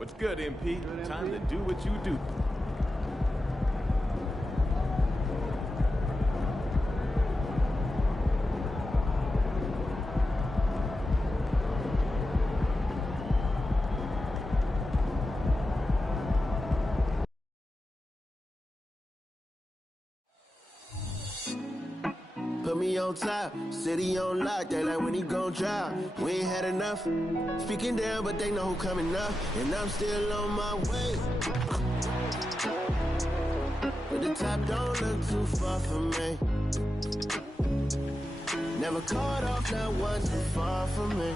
What's good, MP? Time to do what you do. Put me on top, city on lock, they like when he gon' drop. We ain't had enough, speaking down, but they know who coming up, and I'm still on my way. But the top don't look too far from me. Never caught off, not one too far from me.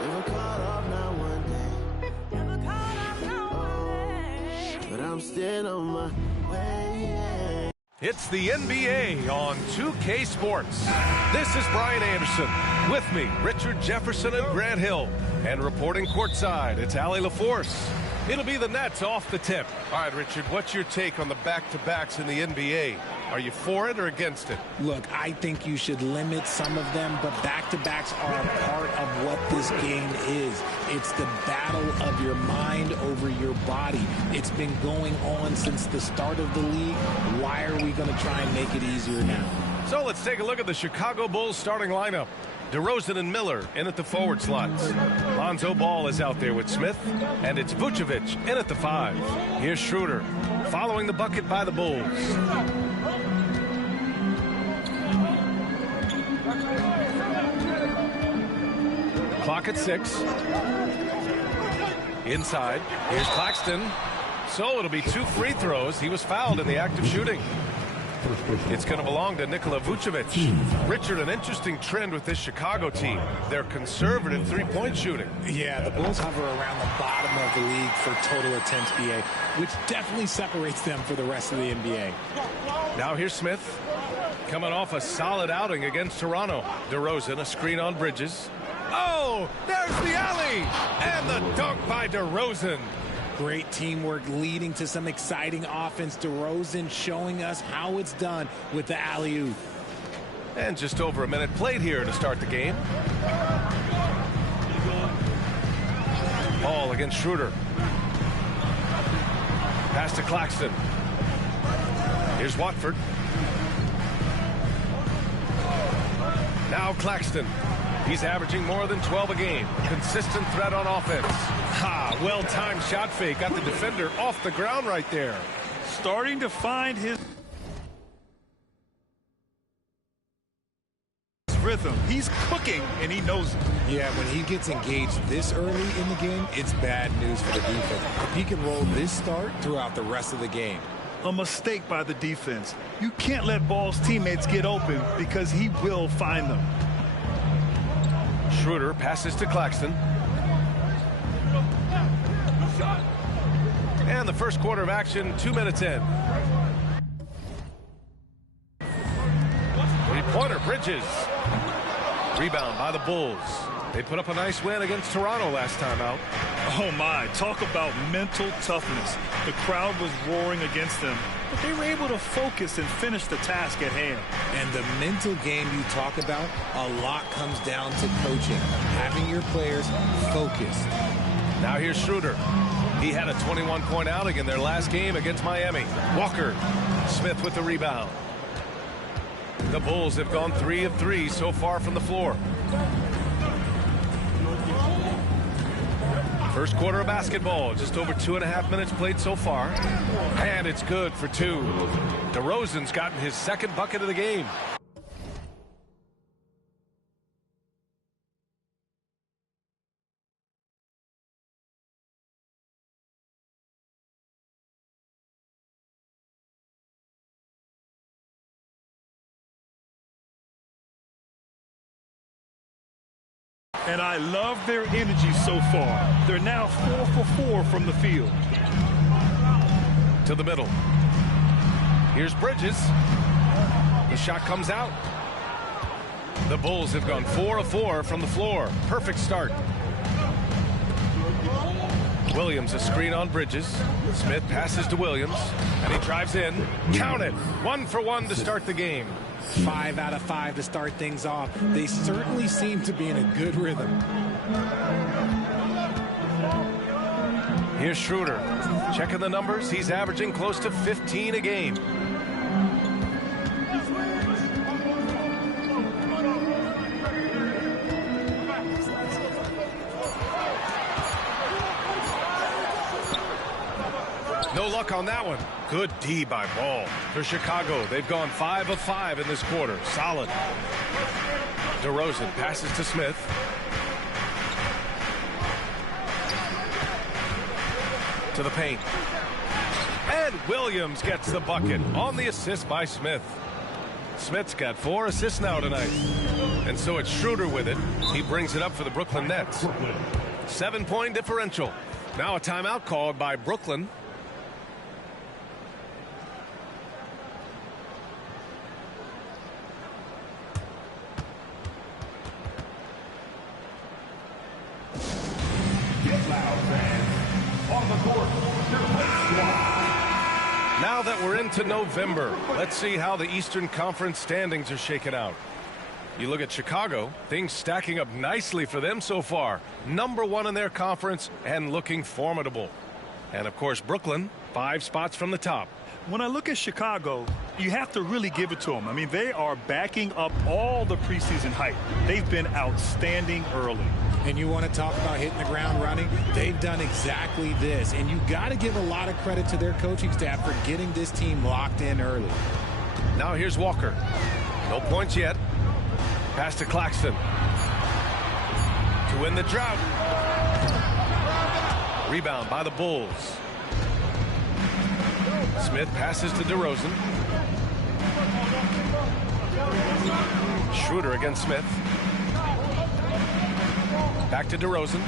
Never caught off, not one day. Never caught off, not one day. But I'm still on my way, yeah. It's the NBA on 2K Sports. This is Brian Anderson. With me, Richard Jefferson and Grant Hill. And reporting courtside, it's Allie LaForce. It'll be the Nets off the tip. All right, Richard, what's your take on the back-to-backs in the NBA? Are you for it or against it? Look, I think you should limit some of them, but back-to-backs are a part of what this game is. It's the battle of your mind over your body. It's been going on since the start of the league. Why are we going to try and make it easier now? So let's take a look at the Chicago Bulls starting lineup. DeRozan and Miller in at the forward slots. Lonzo Ball is out there with Smith, and it's Vucevic in at the 5. Here's Schroeder following the bucket by the Bulls. Clock at 6. Inside, here's Claxton. So it'll be 2 free throws. He was fouled in the act of shooting. It's going to belong to Nikola Vucevic. Richard, an interesting trend with this Chicago team. They're conservative three-point shooting. Yeah, the Bulls hover around the bottom of the league for total attempts, BA, which definitely separates them for the rest of the NBA. Now here's Smith, coming off a solid outing against Toronto. DeRozan, a screen on Bridges. Oh, there's the alley! And the dunk by DeRozan. Great teamwork leading to some exciting offense. DeRozan showing us how it's done with the alley-oop. And just over a minute played here to start the game. Ball against Schroeder. Pass to Claxton. Here's Watford. Now Claxton. He's averaging more than 12 a game. Consistent threat on offense. Ha, well-timed shot fake. Got the defender off the ground right there. Starting to find his rhythm. He's cooking, and he knows it. Yeah, when he gets engaged this early in the game, it's bad news for the defense. If he can roll this start throughout the rest of the game. A mistake by the defense. You can't let Ball's teammates get open because he will find them. Schroeder passes to Claxton. And the first quarter of action, 2 minutes in. Three-pointer, Bridges. Rebound by the Bulls. They put up a nice win against Toronto last time out. Oh my, talk about mental toughness. The crowd was roaring against them, but they were able to focus and finish the task at hand. And the mental game you talk about, a lot comes down to coaching, having your players focused. Now here's Schroeder. He had a 21-point outing in their last game against Miami. Walker. Smith with the rebound. The Bulls have gone 3 of 3 so far from the floor. First quarter of basketball, just over 2.5 minutes played so far. And it's good for 2. DeRozan's gotten his second bucket of the game. And I love their energy so far. They're now 4 for 4 from the field. To the middle. Here's Bridges. The shot comes out. The Bulls have gone 4 of 4 from the floor. Perfect start. Williams, a screen on Bridges. Smith passes to Williams, and he drives in. Count it. 1 for 1 to start the game. 5 out of 5 to start things off. They certainly seem to be in a good rhythm. Here's Schroeder. Checking the numbers. He's averaging close to 15 a game. No luck on that one. Good D by Ball. For Chicago, they've gone 5 of 5 in this quarter. Solid. DeRozan passes to Smith. To the paint. And Williams gets the bucket on the assist by Smith. Smith's got 4 assists now tonight. And so it's Schroeder with it. He brings it up for the Brooklyn Nets. 7-point differential. Now a timeout called by Brooklyn. Now that we're into November, let's see how the Eastern Conference standings are shaken out. You look at Chicago, things stacking up nicely for them so far. #1 in their conference and looking formidable. And of course, Brooklyn, 5 spots from the top. When I look at Chicago, you have to really give it to them. I mean, they are backing up all the preseason hype. They've been outstanding early. And you want to talk about hitting the ground running? They've done exactly this. And you got to give a lot of credit to their coaching staff for getting this team locked in early. Now here's Walker. No points yet. Pass to Claxton. To win the drought. Rebound by the Bulls. Smith passes to DeRozan. Schroeder against Smith. Back to DeRozan.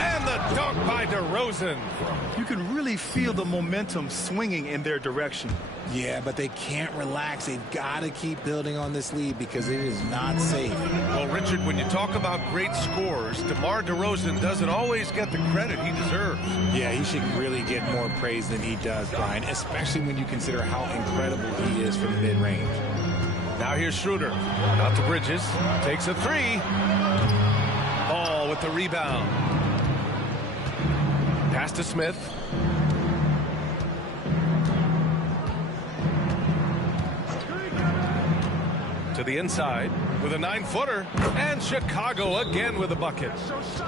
And the dunk by DeRozan. You can really feel the momentum swinging in their direction. Yeah, but they can't relax. They've got to keep building on this lead because it is not safe. Well, Richard, when you talk about great scorers, DeMar DeRozan doesn't always get the credit he deserves. Yeah, he should really get more praise than he does, Brian, especially when you consider how incredible he is from mid-range. Now here's Schroeder. Out to Bridges. Takes a 3. Ball with the rebound. Pass to Smith. To the inside with a 9-footer. And Chicago again with a bucket.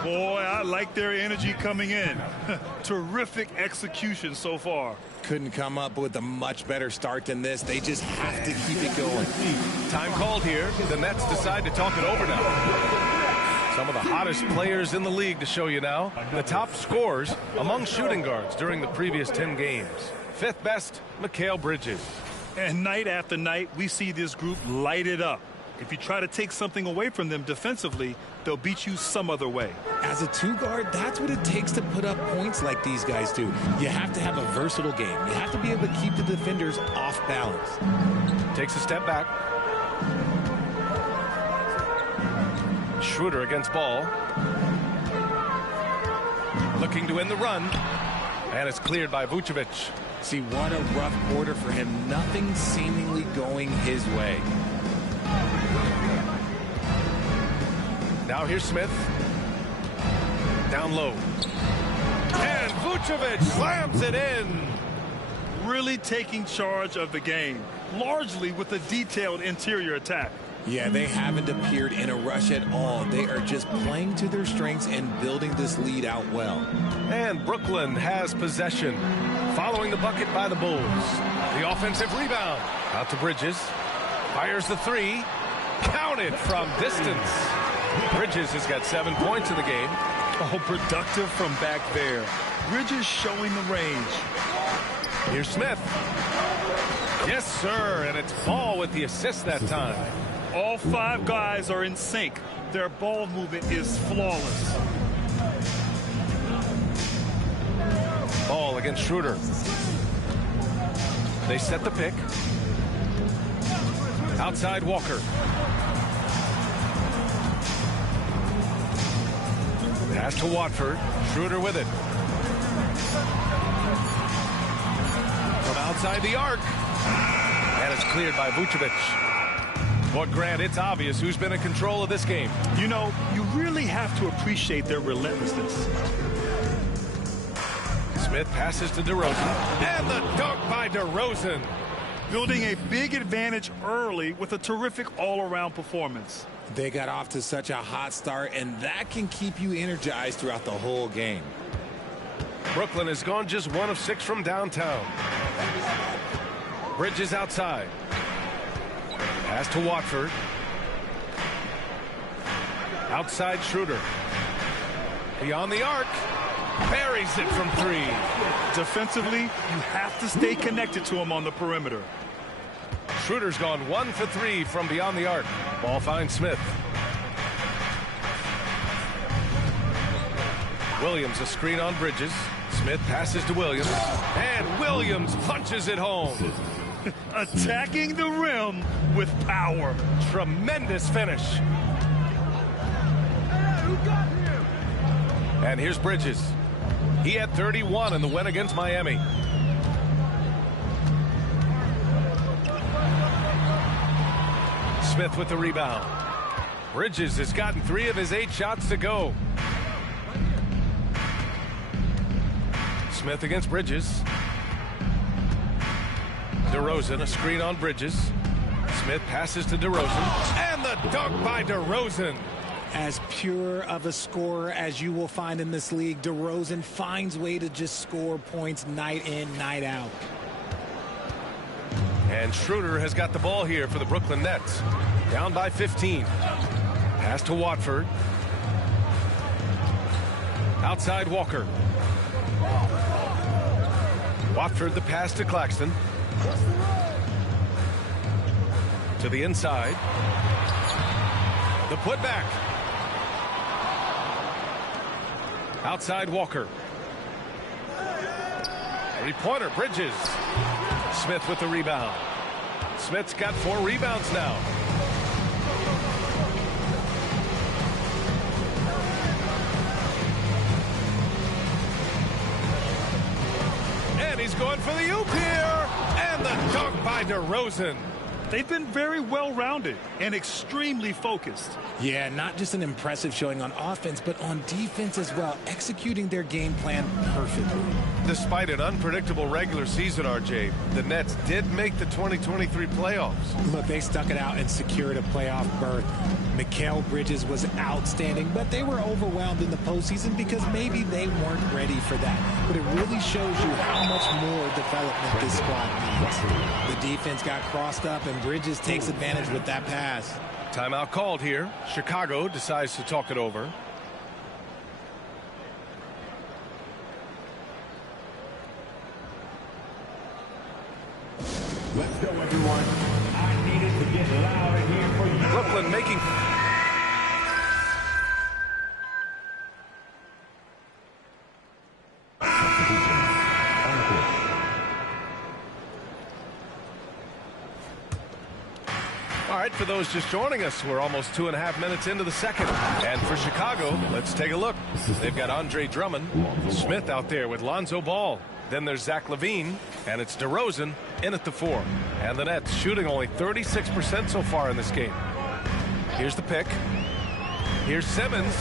Boy, I like their energy coming in. Terrific execution so far. Couldn't come up with a much better start than this. They just have to keep it going. Time called here. The Nets decide to talk it over now. Some of the hottest players in the league to show you now. The top scorers among shooting guards during the previous 10 games. 5th best, Mikal Bridges. And night after night, we see this group light it up. If you try to take something away from them defensively, they'll beat you some other way. As a 2-guard, that's what it takes to put up points like these guys do. You have to have a versatile game. You have to be able to keep the defenders off balance. Takes a step back. Schroeder against Ball. Looking to win the run. And it's cleared by Vucevic. See, what a rough quarter for him. Nothing seemingly going his way. Now here's Smith. Down low. And Vucevic slams it in. Really taking charge of the game, largely with a detailed interior attack. Yeah, they haven't appeared in a rush at all. They are just playing to their strengths and building this lead out well. And Brooklyn has possession. Following the bucket by the Bulls. The offensive rebound. Out to Bridges. Fires the 3. Counted from distance. Bridges has got 7 points in the game. Oh, productive from back there. Bridges showing the range. Here's Smith. Yes, sir. And it's Ball with the assist that time. All 5 guys are in sync. Their ball movement is flawless. Ball against Schroeder. They set the pick. Outside Walker. Pass to Watford. Schroeder with it. From outside the arc. And it's cleared by Vucevic. Well, Grant, it's obvious who's been in control of this game. You know, you really have to appreciate their relentlessness. Smith passes to DeRozan. And the dunk by DeRozan. Building a big advantage early with a terrific all-around performance. They got off to such a hot start, and that can keep you energized throughout the whole game. Brooklyn has gone just 1 of 6 from downtown. Bridges outside. Pass to Watford. Outside Schroeder. Beyond the arc. Buries it from 3. Defensively, you have to stay connected to him on the perimeter. Schroeder's gone 1 for 3 from beyond the arc. Ball finds Smith. Williams a screen on Bridges. Smith passes to Williams. And Williams punches it home. Attacking the rim with power. Tremendous finish. And here's Bridges. He had 31 in the win against Miami. Smith with the rebound. Bridges has gotten 3 of his 8 shots to go. Smith against Bridges. DeRozan, a screen on Bridges. Smith passes to DeRozan. And the dunk by DeRozan. As pure of a scorer as you will find in this league, DeRozan finds way to just score points night in, night out. And Schroeder has got the ball here for the Brooklyn Nets. Down by 15. Pass to Watford. Outside Walker. Watford the pass to Claxton. To the inside. The putback. Outside Walker. 3-pointer Bridges. Smith with the rebound. Smith's got 4 rebounds now. And he's going for the oop here. And the dunk by DeRozan. They've been very well-rounded and extremely focused. Yeah, not just an impressive showing on offense, but on defense as well, executing their game plan perfectly. Despite an unpredictable regular season, RJ, the Nets did make the 2023 playoffs. Look, they stuck it out and secured a playoff berth. Mikal Bridges was outstanding, but they were overwhelmed in the postseason because maybe they weren't ready for that. But it really shows you how much more development this squad needs. The defense got crossed up, and Bridges takes advantage with that pass. Timeout called here. Chicago decides to talk it over. Let's go, everyone. I needed to get louder here for you. Brooklyn making... All right, for those just joining us, we're almost 2.5 minutes into the second. And for Chicago, let's take a look. They've got Andre Drummond, Smith out there with Lonzo Ball. Then there's Zach LaVine, and it's DeRozan in at the 4. And the Nets shooting only 36% so far in this game. Here's the pick. Here's Simmons.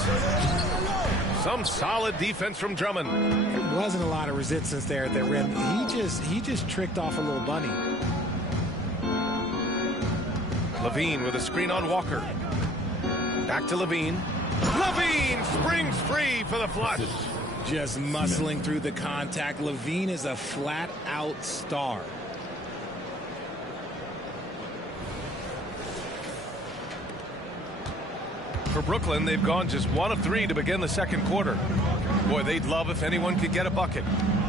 Some solid defense from Drummond. There wasn't a lot of resistance there at the rim. He just tricked off a little bunny. LaVine with a screen on Walker. Back to LaVine. LaVine springs free for the flush. Just muscling through the contact. LaVine is a flat-out star. For Brooklyn, they've gone just 1 of 3 to begin the second quarter. Boy, they'd love if anyone could get a bucket.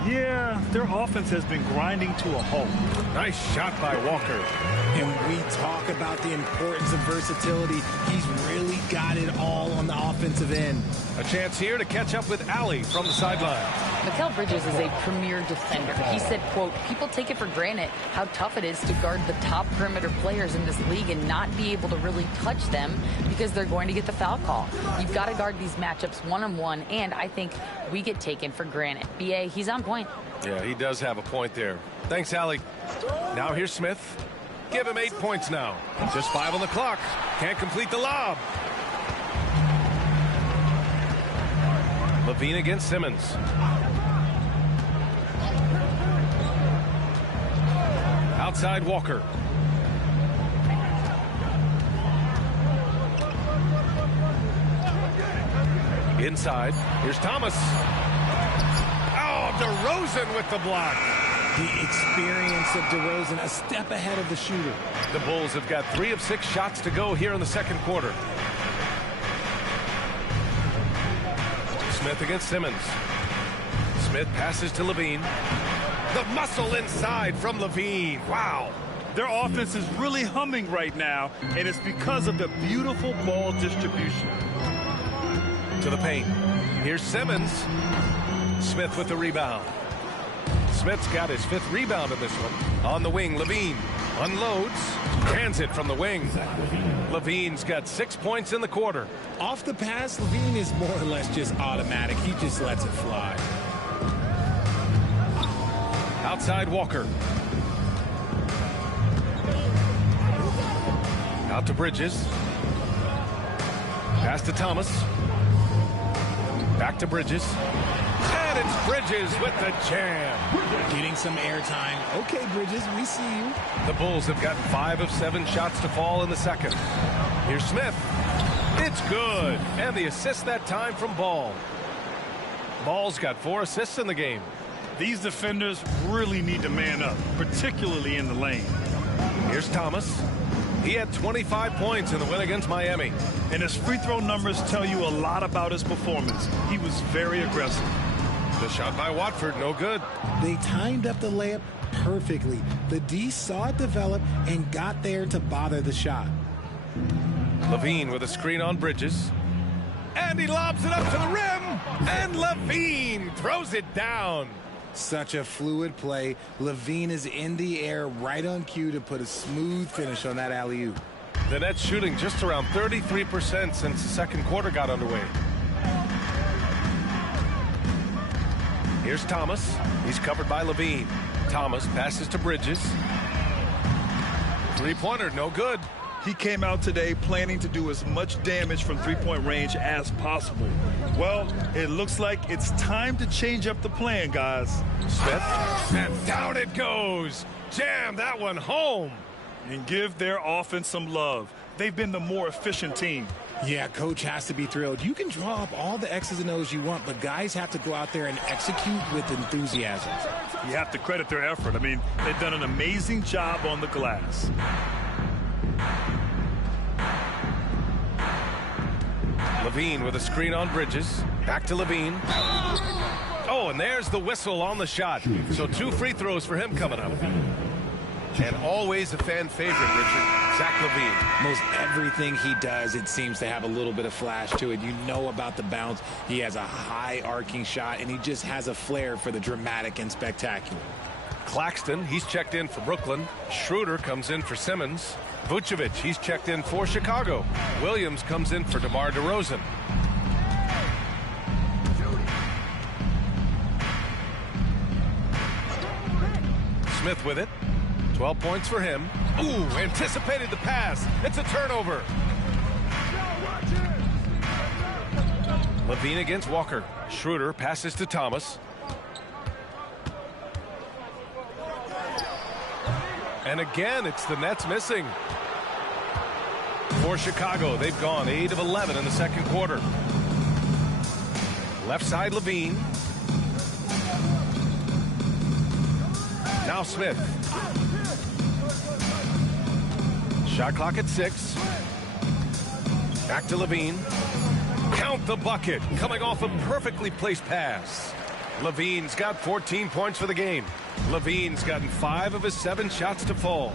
Yeah, their offense has been grinding to a halt. Nice shot by Walker. And we talk about the importance of versatility. He's really got it all on the offensive end. A chance here to catch up with Allie from the sideline. Mikal Bridges is a premier defender. He said, quote, people take it for granted how tough it is to guard the top perimeter players in this league and not be able to really touch them because they're going to get the foul call. You've got to guard these matchups one-on-one, and I think we get taken for granted. BA, he's on point. Yeah, he does have a point there. Thanks, Allie. Now here's Smith. Give him 8 points now. Just 5 on the clock. Can't complete the lob. LaVine against Simmons. Outside Walker. Inside. Here's Thomas. Oh, DeRozan with the block. The experience of DeRozan, a step ahead of the shooter. The Bulls have got 3 of 6 shots to go here in the second quarter. Smith against Simmons. Smith passes to Levine. The muscle inside from Levine. Wow. Their offense is really humming right now, and it's because of the beautiful ball distribution. To the paint. Here's Simmons. Smith with the rebound. Smith's got his 5th rebound in this one. On the wing, Levine unloads. Hands it from the wing. Levine's got 6 points in the quarter. Off the pass, Levine is more or less just automatic. He just lets it fly. Outside Walker. Out to Bridges. Pass to Thomas. Back to Bridges. And it's Bridges with the jam. Getting some airtime. Okay, Bridges, we see you. The Bulls have gotten 5 of 7 shots to fall in the second. Here's Smith. It's good. And the assist that time from Ball. Ball's got 4 assists in the game. These defenders really need to man up, particularly in the lane. Here's Thomas. He had 25 points in the win against Miami. And his free throw numbers tell you a lot about his performance. He was very aggressive. The shot by Watford, no good. They timed up the layup perfectly. The D saw it develop and got there to bother the shot. Levine with a screen on Bridges. And he lobs it up to the rim. And Levine throws it down. Such a fluid play. Levine is in the air right on cue to put a smooth finish on that alley-oop. The Nets shooting just around 33% since the second quarter got underway. Here's Thomas. He's covered by Levine. Thomas passes to Bridges. Three-pointer, no good. He came out today planning to do as much damage from three-point range as possible. Well, it looks like it's time to change up the plan, guys. Smith, and down it goes. Jam that one home. And give their offense some love. They've been the more efficient team. Yeah, coach has to be thrilled. You can draw up all the X's and O's you want, but guys have to go out there and execute with enthusiasm. You have to credit their effort. I mean, they've done an amazing job on the glass. Levine with a screen on Bridges. Back to Levine. Oh, and there's the whistle on the shot. So 2 free throws for him coming up. And always a fan favorite, Richard, Zach LaVine. Most everything he does, it seems to have a little bit of flash to it. You know about the bounce. He has a high arcing shot, and he just has a flair for the dramatic and spectacular. Claxton, he's checked in for Brooklyn. Schroeder comes in for Simmons. Vucevic, he's checked in for Chicago. Williams comes in for DeMar DeRozan. Smith with it. 12 points for him. Ooh, anticipated the pass. It's a turnover. Levine against Walker. Schroeder passes to Thomas. And again, it's the Nets missing. For Chicago, they've gone 8 of 11 in the second quarter. Left side, Levine. Now Smith. Shot clock at 6. Back to Levine. Count the bucket. Coming off a perfectly placed pass. Levine's got 14 points for the game. Levine's gotten 5 of his 7 shots to fall.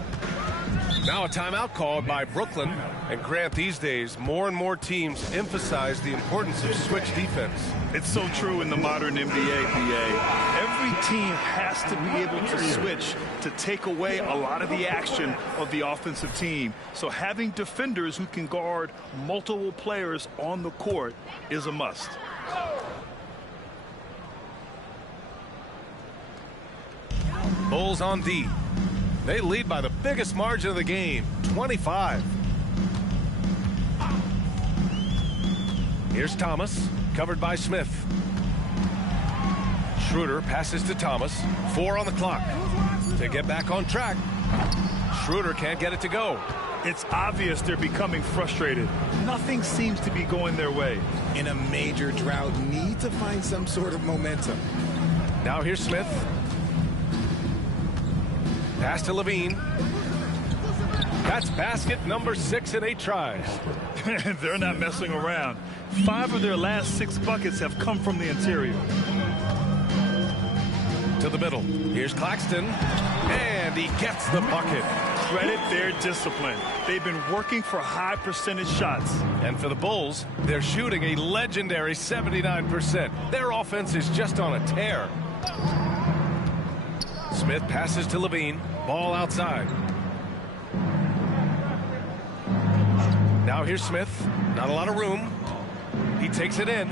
Now a timeout called by Brooklyn. And Grant, these days, more and more teams emphasize the importance of switch defense. It's so true in the modern NBA, PA. Every team has to be able to switch to take away a lot of the action of the offensive team. So having defenders who can guard multiple players on the court is a must. Bulls on D. They lead by the biggest margin of the game, 25. Here's Thomas, covered by Smith. Schroeder passes to Thomas. 4 on the clock. To get back on track, Schroeder can't get it to go. It's obvious they're becoming frustrated. Nothing seems to be going their way. In a major drought, need to find some sort of momentum. Now here's Smith. Pass to Levine. That's basket number 6 in 8 tries. They're not messing around. 5 of their last 6 buckets have come from the interior. To the middle. Here's Claxton. And he gets the bucket. Credit their discipline. They've been working for high percentage shots. And for the Bulls, they're shooting a legendary 79%. Their offense is just on a tear. Smith passes to Levine. Ball outside. Now here's Smith. Not a lot of room. He takes it in.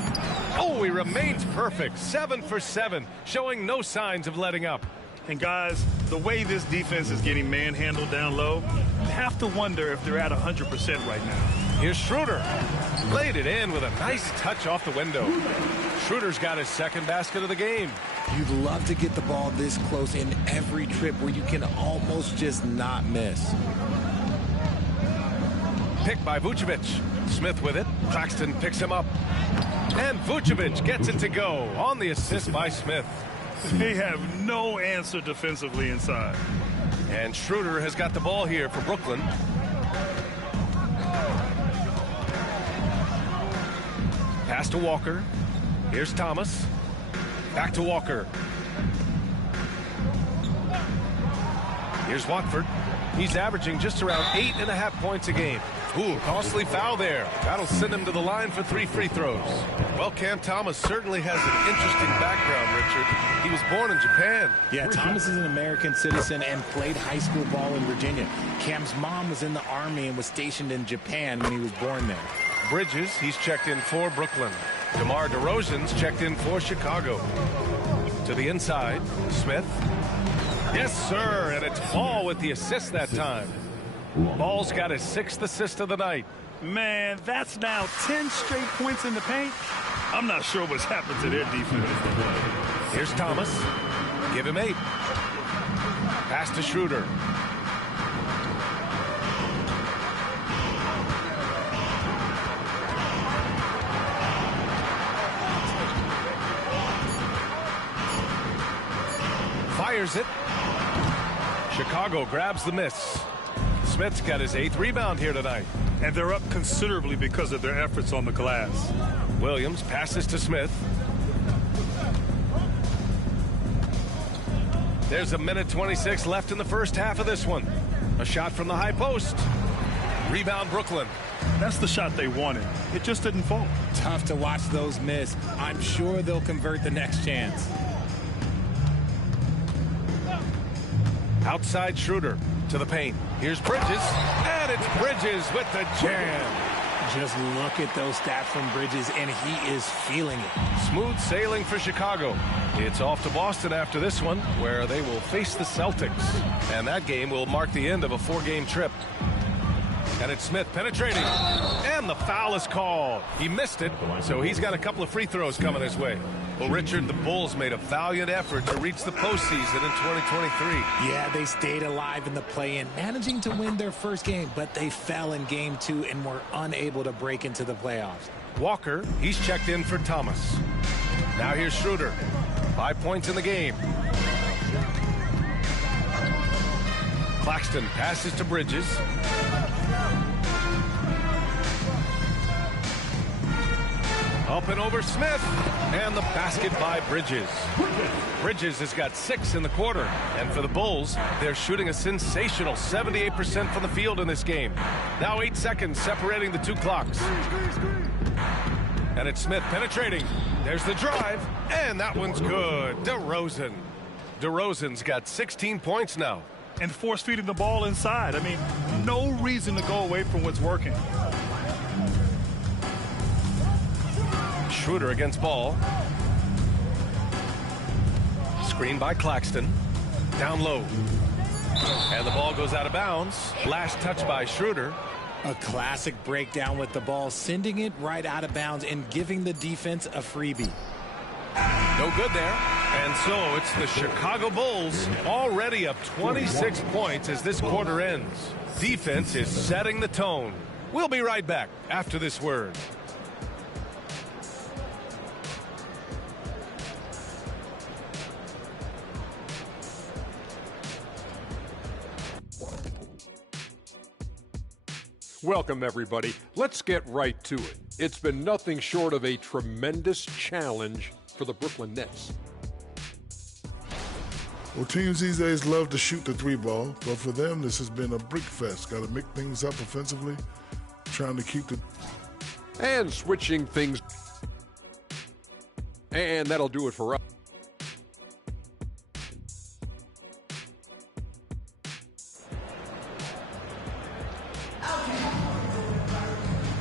Oh, he remains perfect. 7 for 7, showing no signs of letting up. And guys, the way this defense is getting manhandled down low, you have to wonder if they're at 100% right now. Here's Schroeder. Laid it in with a nice touch off the window. Schroeder's got his second basket of the game. You'd love to get the ball this close in every trip where you can almost just not miss. Picked by Vucevic. Smith with it. Claxton picks him up. And Vucevic gets it to go on the assist by Smith. They have no answer defensively inside. And Schroeder has got the ball here for Brooklyn. Pass to Walker. Here's Thomas. Back to Walker. Here's Watford. He's averaging just around 8.5 points a game. Ooh, costly foul there. That'll send him to the line for 3 free throws. Well, Cam Thomas certainly has an interesting background, Richard. He was born in Japan. Yeah, Thomas is an American citizen and played high school ball in Virginia. Cam's mom was in the Army and was stationed in Japan when he was born there. Bridges, he's checked in for Brooklyn. DeMar DeRozan's checked in for Chicago. To the inside, Smith. Yes, sir, and it's Ball with the assist that time. Ball's got his 6th assist of the night. Man, that's now 10 straight points in the paint. I'm not sure what's happened to their defense. Here's Thomas. Give him 8. Pass to Schroeder. Fires it. Chicago grabs the miss. Smith's got his 8th rebound here tonight. And they're up considerably because of their efforts on the glass. Williams passes to Smith. There's a minute 26 left in the first half of this one. A shot from the high post. Rebound Brooklyn. That's the shot they wanted. It just didn't fall. Tough to watch those miss. I'm sure they'll convert the next chance. Outside Schroeder to the paint. Here's Bridges, and it's Bridges with the jam. Just look at those stats from Bridges, and he is feeling it. Smooth sailing for Chicago. It's off to Boston after this one, where they will face the Celtics. And that game will mark the end of a 4-game trip. And it's Smith penetrating. And the foul is called. He missed it, so he's got a couple of free throws coming his way. Well, Richard, the Bulls made a valiant effort to reach the postseason in 2023. Yeah, they stayed alive in the play-in, managing to win their first game, but they fell in game 2 and were unable to break into the playoffs. Walker, he's checked in for Thomas. Now here's Schroeder. 5 points in the game. Claxton passes to Bridges. Up and over Smith, and the basket by Bridges. Bridges has got 6 in the quarter, and for the Bulls, they're shooting a sensational 78% from the field in this game. Now 8 seconds separating the 2 clocks. And it's Smith penetrating. There's the drive, and that one's good. DeRozan. DeRozan's got 16 points now. And force-feeding the ball inside. I mean, no reason to go away from what's working. Schroeder against Ball. Screen by Claxton. Down low. And the ball goes out of bounds. Last touch by Schroeder. A classic breakdown with the ball, sending it right out of bounds and giving the defense a freebie. No good there. And so it's the Chicago Bulls already up 26 points as this quarter ends. Defense is setting the tone. We'll be right back after this word. Welcome, everybody. Let's get right to it. It's been nothing short of a tremendous challenge for the Brooklyn Nets. Well, teams these days love to shoot the three ball, but for them, this has been a brick fest. Got to make things up offensively, trying to keep the... And switching things. And that'll do it for us.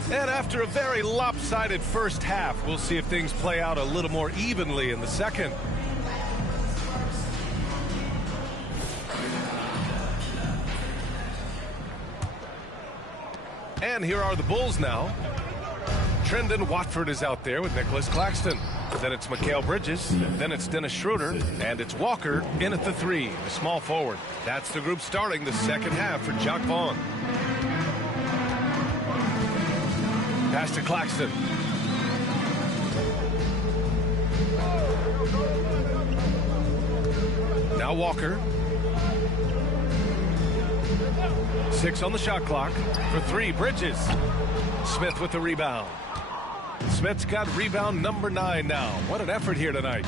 And after a very lopsided first half, we'll see if things play out a little more evenly in the second. And here are the Bulls now. Trendon Watford is out there with Nicholas Claxton. Then it's Mikal Bridges. Then it's Dennis Schroeder. And it's Walker in at the three, the small forward. That's the group starting the second half for Jacque Vaughn. Pass to Claxton. Now Walker. 6 on the shot clock. For 3, Bridges. Smith with the rebound. Smith's got rebound number 9 now. What an effort here tonight.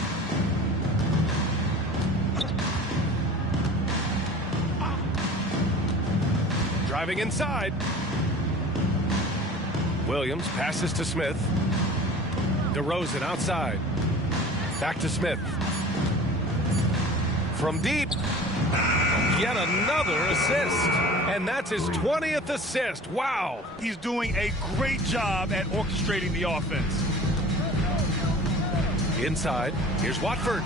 Driving inside. Williams passes to Smith. DeRozan outside. Back to Smith. From deep. Yet another assist. And that's his 20th assist. Wow. He's doing a great job at orchestrating the offense. Inside. Here's Watford.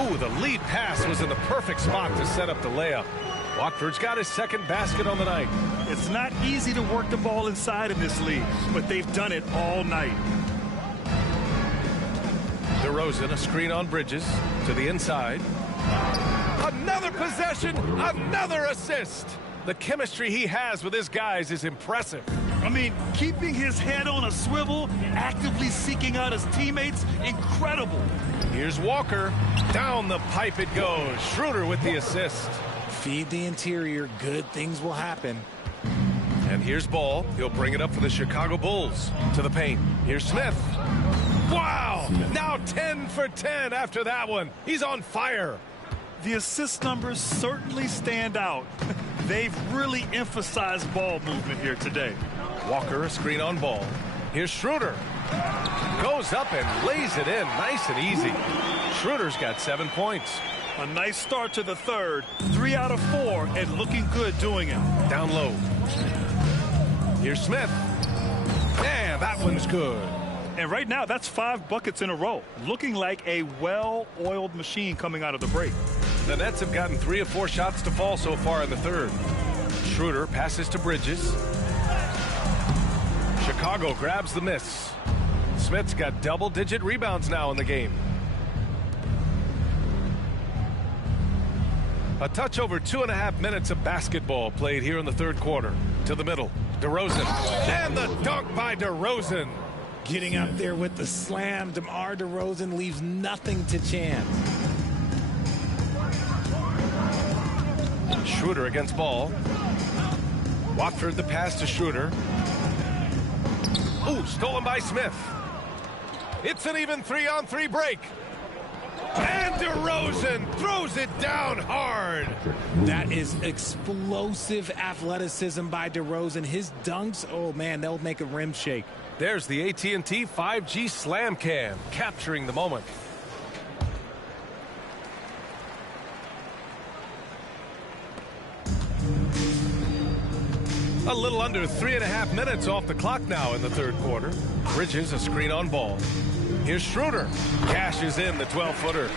Ooh, the lead pass was in the perfect spot to set up the layup. Watford's got his second basket on the night. It's not easy to work the ball inside in this league, but they've done it all night. DeRozan, a screen on Bridges to the inside. Another possession, another assist. The chemistry he has with his guys is impressive. I mean, keeping his head on a swivel, actively seeking out his teammates, incredible. Here's Walker. Down the pipe it goes. Schroeder with the assist. Feed the interior. Good things will happen. And here's Ball. He'll bring it up for the Chicago Bulls. To the paint. Here's Smith. Wow! Now 10 for 10 after that one. He's on fire. The assist numbers certainly stand out. They've really emphasized ball movement here today. Walker, a screen on Ball. Here's Schroeder. Goes up and lays it in nice and easy. Schroeder's got 7 points. A nice start to the third. 3 out of 4 and looking good doing it. Down low. Here's Smith. And that one's good. And right now, that's 5 buckets in a row. Looking like a well-oiled machine coming out of the break. The Nets have gotten 3 of 4 shots to fall so far in the third. Schroeder passes to Bridges. Chicago grabs the miss. Smith's got double-digit rebounds now in the game. A touch over 2.5 minutes of basketball played here in the third quarter. To the middle. DeRozan. And the dunk by DeRozan. Getting up there with the slam. DeMar DeRozan leaves nothing to chance. Schroeder against Ball. Watford the pass to Schroeder. Ooh, stolen by Smith. It's an even 3-on-3 break. And DeRozan throws it down hard. That is explosive athleticism by DeRozan. His dunks, oh man, they'll make a rim shake. There's the AT&T 5G Slam Cam capturing the moment. A little under 3.5 minutes off the clock now in the third quarter. Bridges a screen on Ball. Here's Schroeder. Cashes in the 12-footer.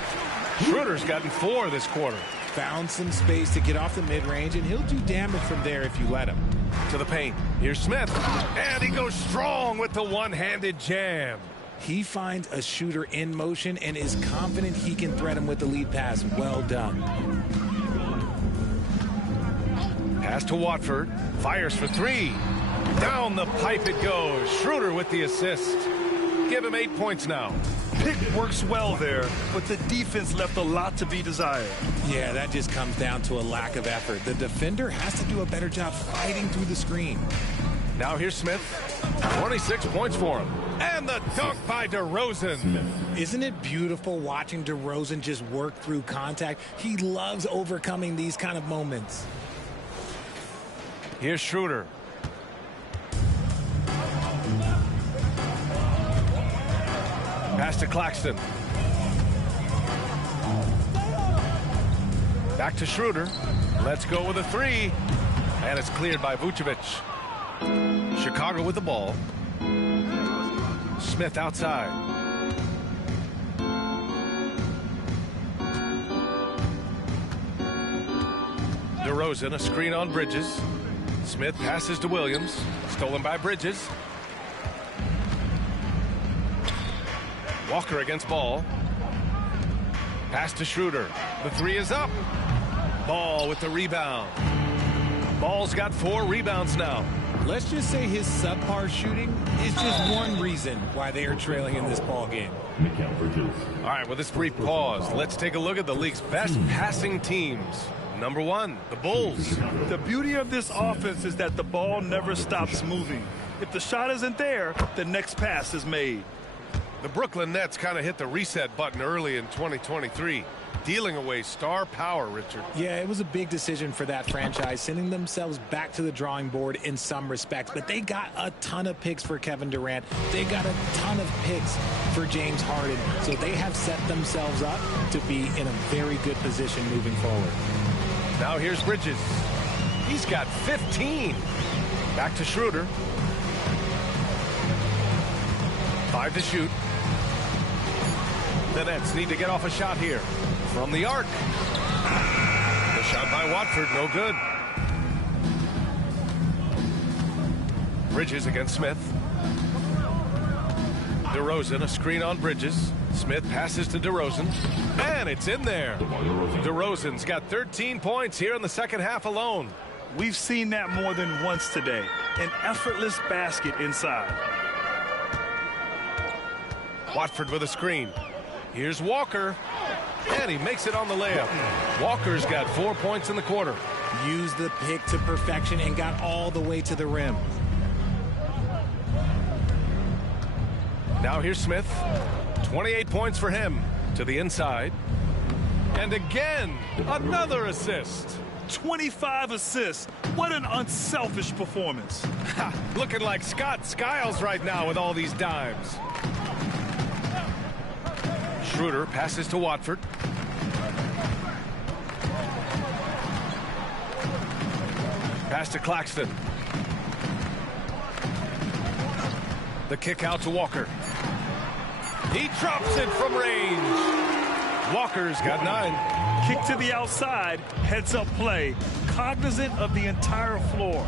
Schroeder's gotten 4 this quarter. Found some space to get off the mid-range, and he'll do damage from there if you let him. To the paint. Here's Smith. And he goes strong with the one-handed jam. He finds a shooter in motion and is confident he can thread him with the lead pass. Well done. Pass to Watford. Fires for three. Down the pipe it goes. Schroeder with the assist. Give him 8 points now. Pick works well there, but the defense left a lot to be desired. Yeah, that just comes down to a lack of effort. The defender has to do a better job fighting through the screen. Now here's Smith. 26 points for him. And the dunk by DeRozan. Isn't it beautiful watching DeRozan just work through contact? He loves overcoming these kind of moments. Here's Schroeder. Pass to Claxton. Back to Schroeder. Let's go with a three. And it's cleared by Vucevic. Chicago with the ball. Smith outside. DeRozan, a screen on Bridges. Smith passes to Williams. Stolen by Bridges. Walker against Ball. Pass to Schroeder. The three is up. Ball with the rebound. Ball's got 4 rebounds now. Let's just say his subpar shooting is just one reason why they are trailing in this ball game. All right, with this brief pause, let's take a look at the league's best passing teams. Number 1, the Bulls. The beauty of this offense is that the ball never stops moving. If the shot isn't there, the next pass is made. The Brooklyn Nets kind of hit the reset button early in 2023, dealing away star power, Richard. Yeah, it was a big decision for that franchise, sending themselves back to the drawing board in some respects. But they got a ton of picks for Kevin Durant. They got a ton of picks for James Harden. So they have set themselves up to be in a very good position moving forward. Now here's Bridges. He's got 15. Back to Schroeder. 5 to shoot. The Nets need to get off a shot here. From the arc. The shot by Watford, no good. Bridges against Smith. DeRozan, a screen on Bridges. Smith passes to DeRozan. And it's in there. DeRozan's got 13 points here in the second half alone. We've seen that more than once today. An effortless basket inside. Watford with a screen. Here's Walker. And he makes it on the layup. Walker's got 4 points in the quarter. Used the pick to perfection and got all the way to the rim. Now here's Smith. 28 points for him. To the inside. And again, another assist. 25 assists. What an unselfish performance. Looking like Scott Skiles right now with all these dimes. Schroeder passes to Watford. Pass to Claxton. The kick out to Walker. He drops it from range. Walker's got 9. Kick to the outside, heads up play, cognizant of the entire floor.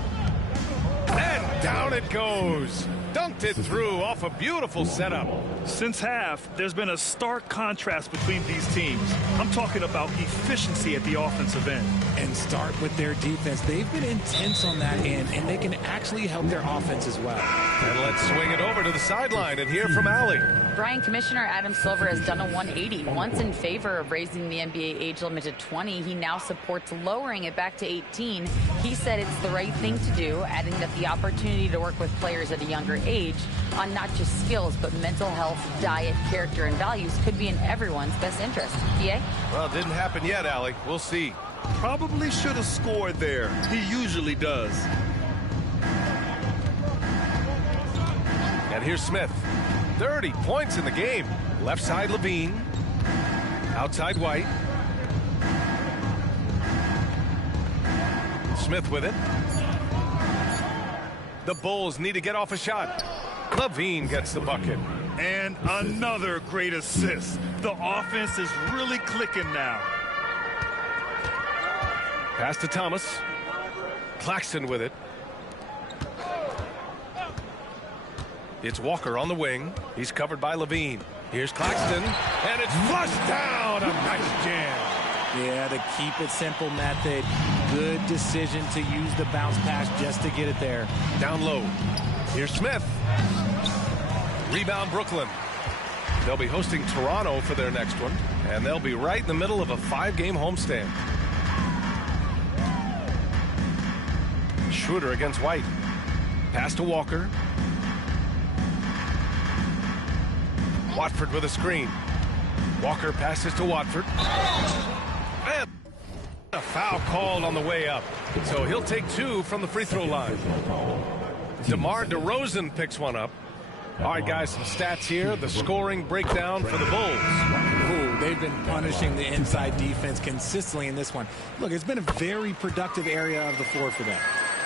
And down it goes. Dunked it through off a beautiful setup. Since half, there's been a stark contrast between these teams. I'm talking about efficiency at the offensive end. And start with their defense. They've been intense on that end, and they can actually help their offense as well. And let's swing it over to the sideline and hear from Allie. Brian, Commissioner Adam Silver has done a 180. Once in favor of raising the NBA age limit to 20, he now supports lowering it back to 18. He said it's the right thing to do, adding that the opportunity to work with players at a younger age on not just skills, but mental health, diet, character, and values could be in everyone's best interest. PA? Well, it didn't happen yet, Allie. We'll see. Probably should have scored there. He usually does. And here's Smith. 30 points in the game. Left side Levine. Outside White. Smith with it. The Bulls need to get off a shot. Levine gets the bucket. And another great assist. The offense is really clicking now. Pass to Thomas. Claxton with it. It's Walker on the wing. He's covered by Levine. Here's Claxton, and it's flushed down. A nice jam. Yeah, the keep it simple method. Good decision to use the bounce pass just to get it there. Down low. Here's Smith. Rebound Brooklyn. They'll be hosting Toronto for their next one, and they'll be right in the middle of a 5-game homestand. Schroeder against White. Pass to Walker. Watford with a screen. Walker passes to Watford. And a foul called on the way up. So he'll take 2 from the free throw line. DeMar DeRozan picks one up. All right, guys, some stats here. The scoring breakdown for the Bulls. Ooh, they've been punishing the inside defense consistently in this one. Look, it's been a very productive area of the floor for them.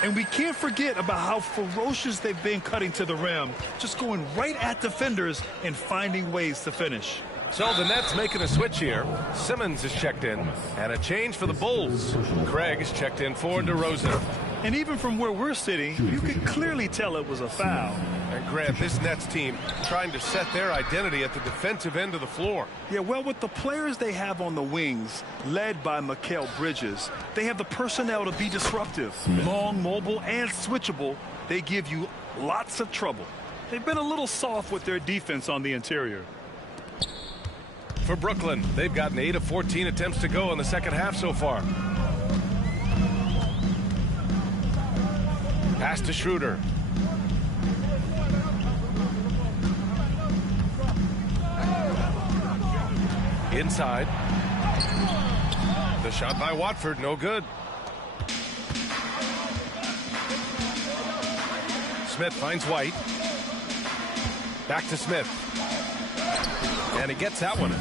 And we can't forget about how ferocious they've been cutting to the rim, just going right at defenders and finding ways to finish. So the Nets making a switch here. Simmons is checked in, and a change for the Bulls. Craig is checked in for DeRozan. And even from where we're sitting, you can clearly tell it was a foul. And Grant, this Nets team trying to set their identity at the defensive end of the floor. Yeah, well, with the players they have on the wings, led by Mikal Bridges, they have the personnel to be disruptive. Long, mobile, and switchable. They give you lots of trouble. They've been a little soft with their defense on the interior. For Brooklyn, they've gotten 8 of 14 attempts to go in the second half so far. Pass to Schroeder. Inside. The shot by Watford, no good. Smith finds White. Back to Smith. And he gets that one.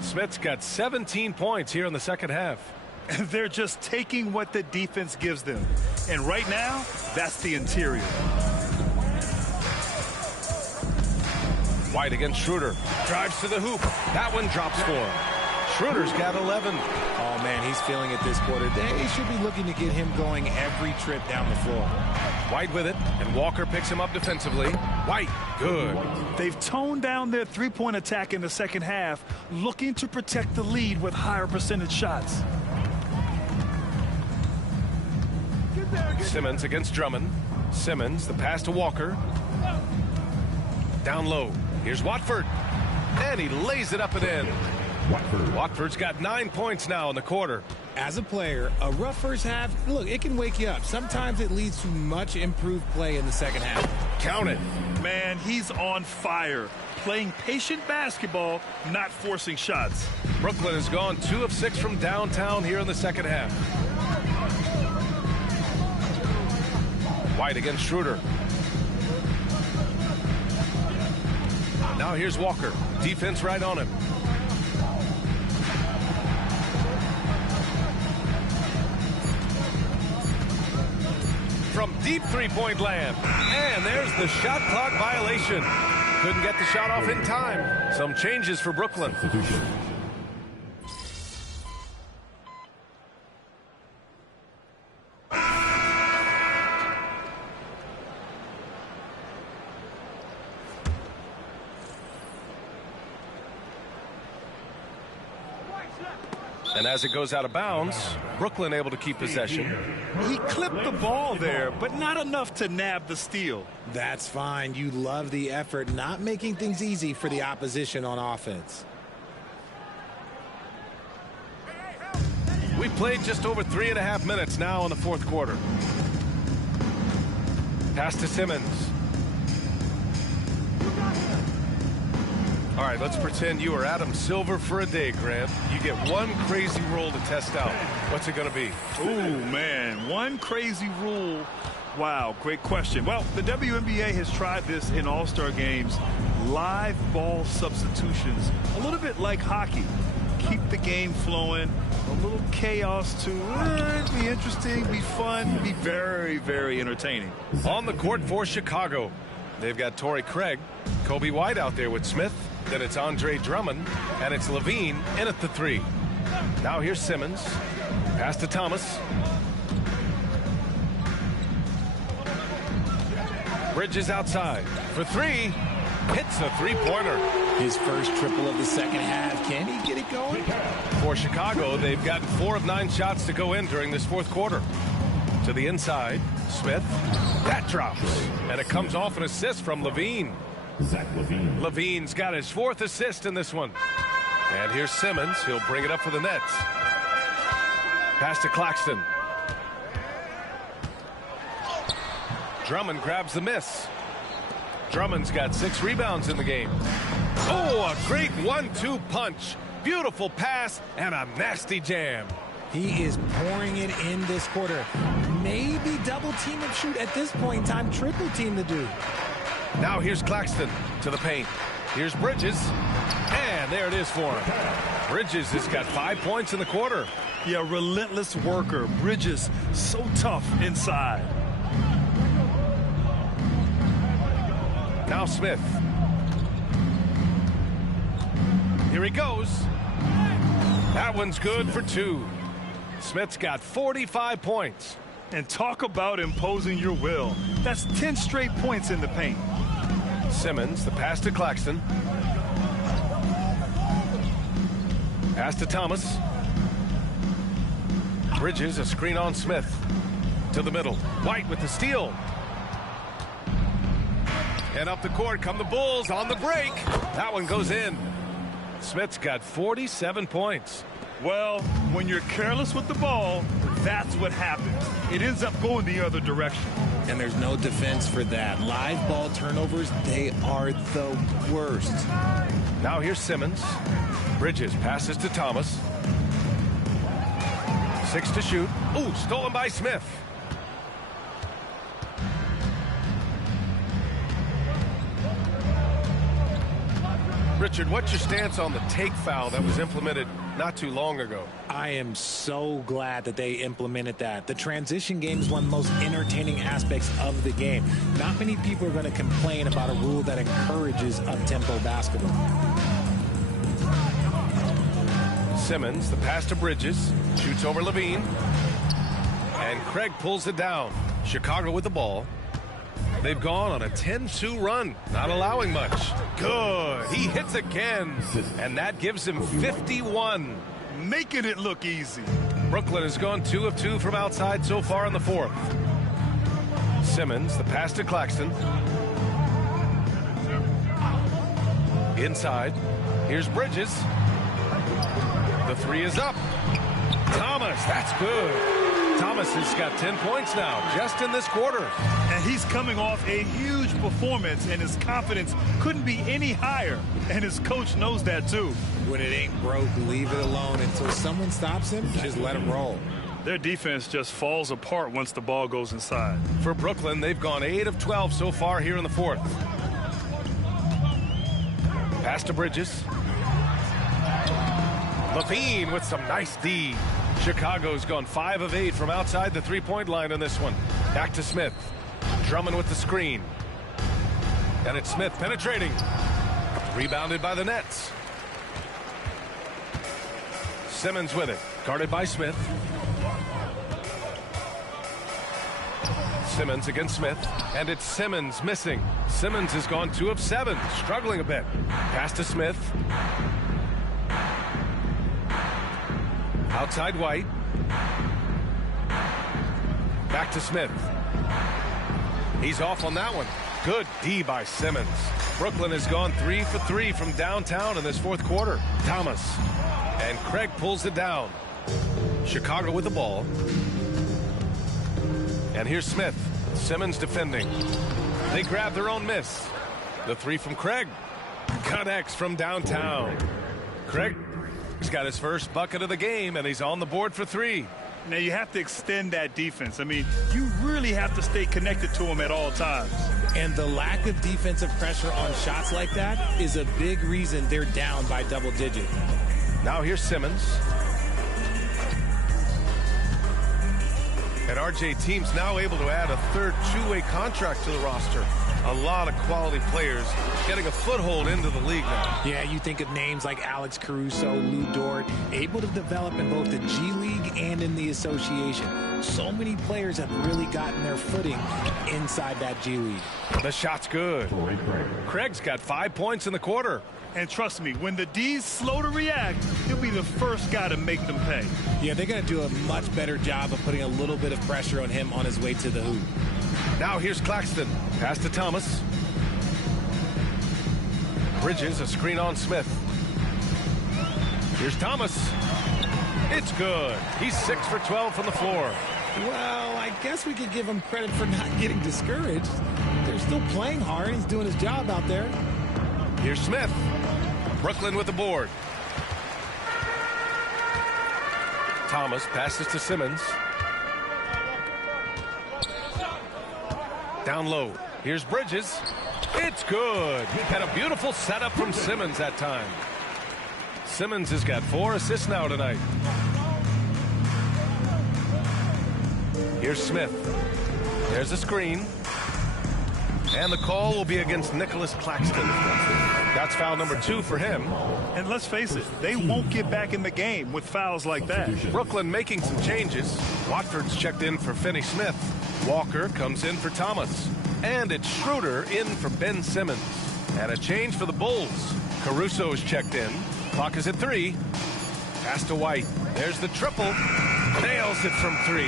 Smith's got 17 points here in the second half. They're just taking what the defense gives them. And right now, that's the interior. White against Schroeder. Drives to the hoop. That one drops for him. Schroeder's got 11. Oh, man, he's feeling it this quarter. They should be looking to get him going every trip down the floor. White with it, and Walker picks him up defensively. White, good. They've toned down their three-point attack in the second half, looking to protect the lead with higher percentage shots. Simmons against Drummond. Simmons, the pass to Walker. Down low. Here's Watford. And he lays it up and in. Watford's got 9 points now in the quarter. As a player, a rough first half, look, it can wake you up. Sometimes it leads to much improved play in the second half. Count it. Man, he's on fire. Playing patient basketball, not forcing shots. Brooklyn has gone 2 of 6 from downtown here in the second half. White against Schroeder. Now here's Walker. Defense right on him. From deep three-point land. And there's the shot clock violation. Couldn't get the shot off in time. Some changes for Brooklyn. And as it goes out of bounds, Brooklyn able to keep possession. He clipped the ball there, but not enough to nab the steal. That's fine. You love the effort, not making things easy for the opposition on offense. We played just over 3.5 minutes now in the fourth quarter. Pass to Simmons. All right, let's pretend you are Adam Silver for a day, Grant. You get one crazy rule to test out. What's it going to be? Ooh, man, one crazy rule. Wow, great question. Well, the WNBA has tried this in All-Star games. Live ball substitutions, a little bit like hockey. Keep the game flowing, a little chaos to be interesting, be fun, be very, very entertaining. On the court for Chicago, they've got Torrey Craig, Kobe White out there with Smith. Then it's Andre Drummond, and it's Levine in at the 3. Now here's Simmons. Pass to Thomas. Bridges outside for 3. hits a three-pointer. His first triple of the second half. Can he get it going? For Chicago, they've gotten 4 of 9 shots to go in during this fourth quarter. To the inside, Smith. That drops. And it comes off an assist from Levine. Zach LaVine. Levine's got his 4th assist in this one. And here's Simmons. He'll bring it up for the Nets. Pass to Claxton. Drummond grabs the miss. Drummond's got 6 rebounds in the game. Oh, a great 1-2 punch. Beautiful pass and a nasty jam. He is pouring it in this quarter. Maybe double team and shoot at this point in time. Triple team the dude. Now here's Claxton to the paint. Here's Bridges. And there it is for him. Bridges has got 5 points in the quarter. Yeah, relentless worker. Bridges, so tough inside. Now Smith. Here he goes. That one's good for 2. Smith's got 45 points. And talk about imposing your will. That's 10 straight points in the paint. Simmons, the pass to Claxton. Pass to Thomas. Bridges, a screen on Smith. To the middle. White with the steal. And up the court come the Bulls on the break. That one goes in. Smith's got 47 points. Well, when you're careless with the ball, that's what happens. It ends up going the other direction. And there's no defense for that. Live ball turnovers, they are the worst. Now here's Simmons. Bridges passes to Thomas. 6 to shoot. Ooh, stolen by Smith. Richard, what's your stance on the take foul that was implemented not too long ago? I am so glad that they implemented that. The transition game is one of the most entertaining aspects of the game. Not many people are going to complain about a rule that encourages up-tempo basketball. Simmons, the pass to Bridges, shoots over Levine. And Craig pulls it down. Chicago with the ball. They've gone on a 10-2 run, not allowing much. Good. He hits again, and that gives him 51. Making it look easy. Brooklyn has gone 2 of 2 from outside so far in the fourth. Simmons, the pass to Claxton. Inside. Here's Bridges. The 3 is up. Thomas, that's good. Thomas has got 10 points now, just in this quarter. And he's coming off a huge performance, and his confidence couldn't be any higher. And his coach knows that, too. When it ain't broke, leave it alone. Until someone stops him, just let him roll. Their defense just falls apart once the ball goes inside. For Brooklyn, they've gone 8 of 12 so far here in the fourth. Pass to Bridges. Levine with some nice D. Chicago's gone 5 of 8 from outside the three-point line in this one. Back to Smith. Drummond with the screen. And it's Smith penetrating. Rebounded by the Nets. Simmons with it. Guarded by Smith. Simmons against Smith. And it's Simmons missing. Simmons has gone 2 of 7. Struggling a bit. Pass to Smith. Outside White. Back to Smith. He's off on that one. Good D by Simmons. Brooklyn has gone 3 for 3 from downtown in this fourth quarter. Thomas. And Craig pulls it down. Chicago with the ball. And here's Smith. Simmons defending. They grab their own miss. The 3 from Craig. Connects from downtown. Craig. He's got his first bucket of the game, and he's on the board for 3. Now, you have to extend that defense. I mean, you really have to stay connected to him at all times. And the lack of defensive pressure on shots like that is a big reason they're down by double digit. Now here's Simmons. And RJ team's now able to add a third two-way contract to the roster. A lot of quality players getting a foothold into the league now. Yeah, you think of names like Alex Caruso, Lou Dort, able to develop in both the G League and in the association. So many players have really gotten their footing inside that G League. The shot's good. Craig's got 5 points in the quarter. And trust me, when the D's slow to react, he'll be the first guy to make them pay. Yeah, they're going to do a much better job of putting a little bit of pressure on him on his way to the hoop. Now here's Claxton. Pass to Thomas. Bridges, a screen on Smith. Here's Thomas. It's good. He's 6 for 12 from the floor. Well, I guess we could give him credit for not getting discouraged. They're still playing hard. He's doing his job out there. Here's Smith. Brooklyn with the board. Thomas passes to Simmons. Down low. Here's Bridges. It's good. And a beautiful setup from Simmons that time. Simmons has got 4 assists now tonight. Here's Smith. There's a screen. And the call will be against Nicholas Claxton. That's foul number 2 for him. And let's face it, they won't get back in the game with fouls like that. Brooklyn making some changes. Watford's checked in for Finney Smith. Walker comes in for Thomas. And it's Schroeder in for Ben Simmons. And a change for the Bulls. Caruso is checked in. Clock is at 3. Pass to White. There's the triple. Nails it from 3.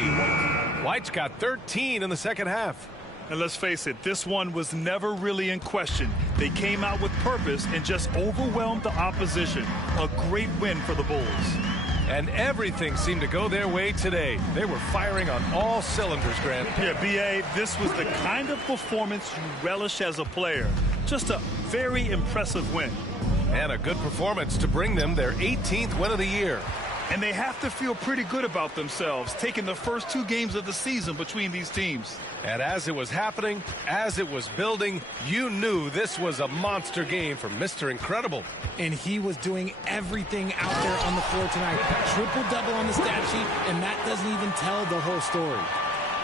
White's got 13 in the second half. And let's face it, this one was never really in question. They came out with purpose and just overwhelmed the opposition. A great win for the Bulls. And everything seemed to go their way today. They were firing on all cylinders, Grant. Yeah, B.A., this was the kind of performance you relish as a player. Just a very impressive win. And a good performance to bring them their 18th win of the year. And they have to feel pretty good about themselves, taking the first 2 games of the season between these teams. And as it was happening, as it was building, you knew this was a monster game for Mr. Incredible. And he was doing everything out there on the floor tonight. Triple-double on the stat sheet, and that doesn't even tell the whole story.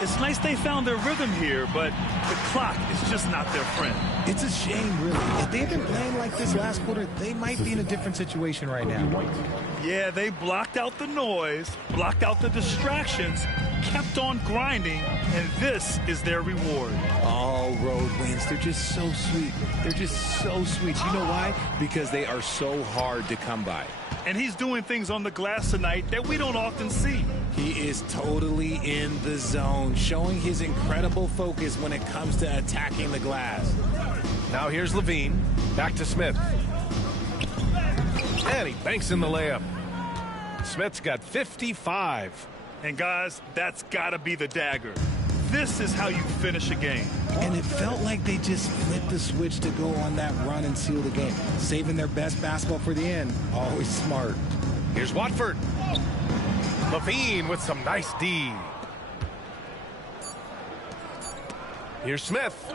It's nice they found their rhythm here, but the clock is just not their friend. It's a shame, really. If they had been playing like this last quarter, they might be in a different situation right now. Yeah, they blocked out the noise, blocked out the distractions, kept on grinding, and this is their reward. All road wins. They're just so sweet. They're just so sweet. You know why? Because they are so hard to come by. And he's doing things on the glass tonight that we don't often see. He is totally in the zone, showing his incredible focus when it comes to attacking the glass. Now here's Levine. Back to Smith. And he banks in the layup. Smith's got 55. And guys, that's got to be the dagger. This is how you finish a game. And it felt like they just flipped the switch to go on that run and seal the game. Saving their best basketball for the end. Always smart. Here's Watford. Levine with some nice D. Here's Smith.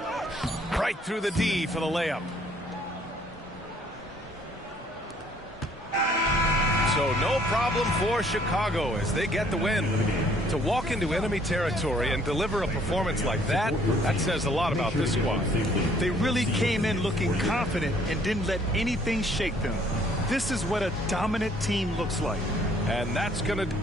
Right through the D for the layup. So no problem for Chicago as they get the win. To walk into enemy territory and deliver a performance like that, that says a lot about this squad. They really came in looking confident and didn't let anything shake them. This is what a dominant team looks like. And that's going to...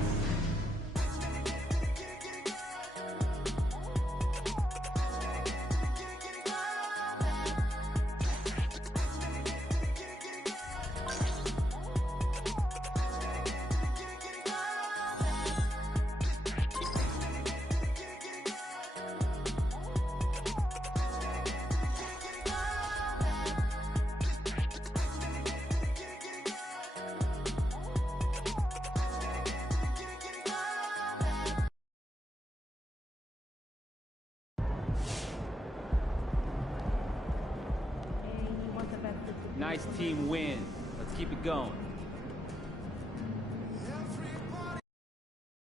Nice team win. Let's keep it going.